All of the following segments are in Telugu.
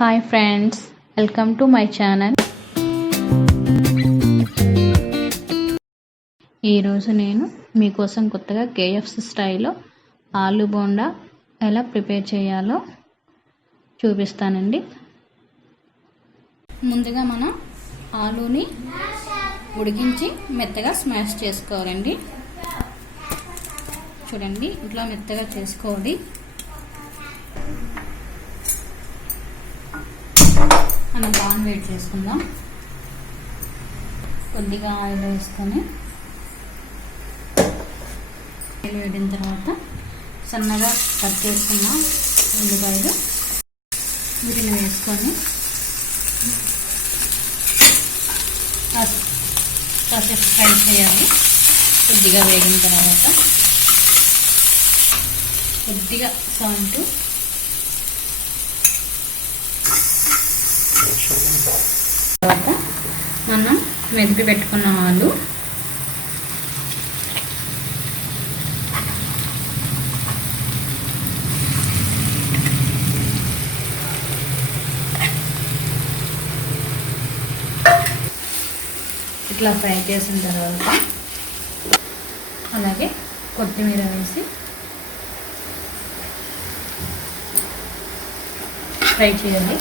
Hi friends, welcome to my channel. ఈరోజు నేను మీకోసం కొత్తగా కేఎఫ్సి స్టైల్లో ఆలూ బోండా ఎలా ప్రిపేర్ చేయాలో చూపిస్తానండి. ముందుగా మనం ఆలూని ఉడికించి మెత్తగా స్మాష్ చేసుకోవాలండి. చూడండి, ఇట్లా మెత్తగా చేసుకోవాలి. మనం పాన్ వేడి చేసుకుందాం. కొద్దిగా ఆయిల్ వేసుకొని ఆయిల్ వేడిన తర్వాత సన్నగా కట్ చేసుకున్న ఉల్లిపాయలు వీటిని వేసుకొని కాసేపు ఫ్రై చేయాలి. కొద్దిగా వేగిన తర్వాత కొద్దిగా సాల్ట్, తర్వాత మనం మెదిపి పెట్టుకున్న ఆలు, ఇట్లా ఫ్రై చేసిన తర్వాత అలాగే కొత్తిమీర వేసి ఫ్రై చేయాలి.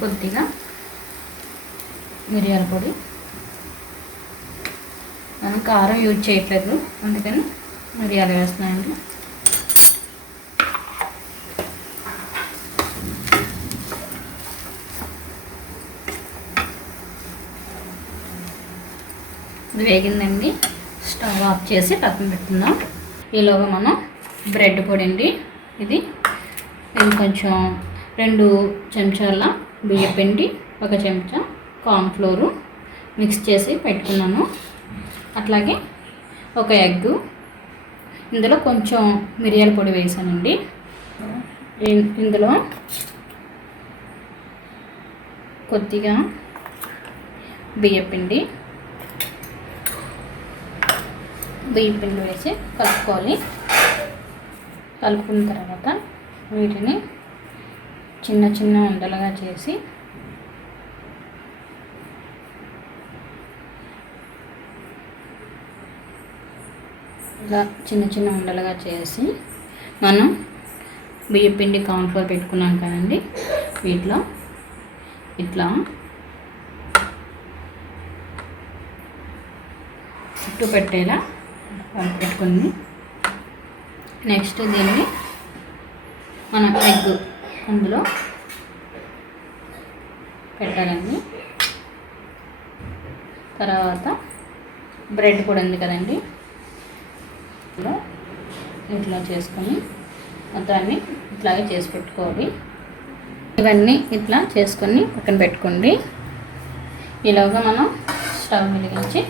కొద్దిగా మిరియాల పొడి, మనం కారం యూజ్ చేయట్లేదు అందుకని మిరియాలు వేస్తున్నాయండి. ఇది వేగిందండి, స్టవ్ ఆఫ్ చేసి పక్కన పెట్టుకుందాం. ఈలోగా మనం బ్రెడ్ పొడి అండి, ఇది కొంచెం 2 చెంచాల బియ్యపిండి, 1 చెంచా కార్న్ఫ్లోరు మిక్స్ చేసి పెట్టుకున్నాను. అట్లాగే 1 ఎగ్, ఇందులో కొంచెం మిరియాల పొడి వేసానండి. ఇందులో కొద్దిగా బియ్యపిండి వేసి కలుపుకోవాలి. కలుపుకున్న తర్వాత వీటిని చిన్న చిన్న ఉండలుగా చేసి ఇలా చిన్న ఉండలుగా చేసి మనం బియ్యపిండి కార్న్ఫ్లోర్ పెట్టుకున్నాం కదండి, వీటిలో ఇట్లా చుట్టూ పెట్టేలా పెట్టుకుని నెక్స్ట్ దీన్ని మనం ఎగ్ అందులో పెట్టాలండి. తర్వాత బ్రెడ్ కూడా ఉంది కదండి, ఇట్లా చేసుకొని మొత్తాన్ని ఇట్లాగే చేసి పెట్టుకోవాలి. ఇవన్నీ ఇట్లా చేసుకొని పక్కన పెట్టుకోండి. ఈలోగా మనం స్టవ్ వెలిగించి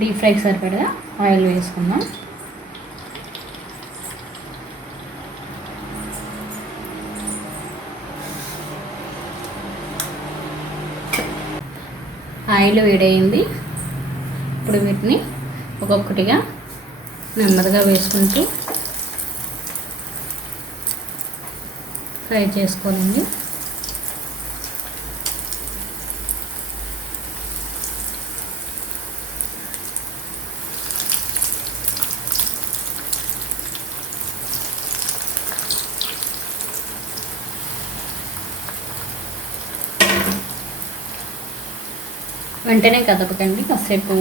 డీప్ ఫ్రైకి సరిపడా ఆయిల్ వేసుకుందాం. ఆయిల్ వేడైంది. ఇప్పుడు వీటిని ఒక్కొక్కటిగా నెమ్మదిగా వేసుకుంటూ ఫ్రై చేసుకోవాలండి. వెంటనే కదపకండి, కాసేపు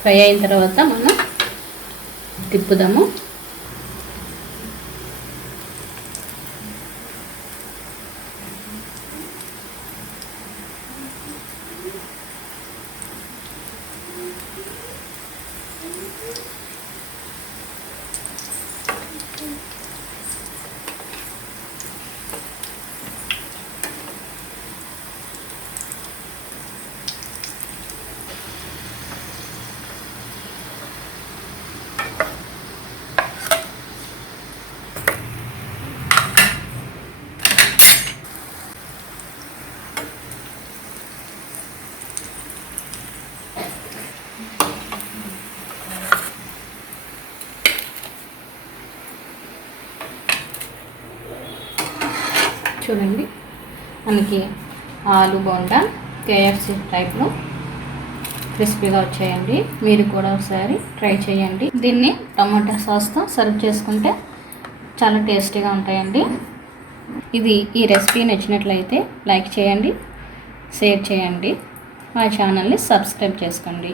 ఫ్రై అయిన తర్వాత మనం తిప్పుదాము. చూడండి, మనకి ఆలు బోండా కేఎఫ్సి టైప్లో క్రిస్పీగా వచ్చాయండి. మీరు కూడా ఒకసారి ట్రై చేయండి. దీన్ని టమాటా సాస్తో సర్వ్ చేసుకుంటే చాలా టేస్టీగా ఉంటాయండి. ఈ రెసిపీ నచ్చినట్లయితే లైక్ చేయండి, షేర్ చేయండి, మా ఛానల్ని సబ్స్క్రైబ్ చేసుకోండి.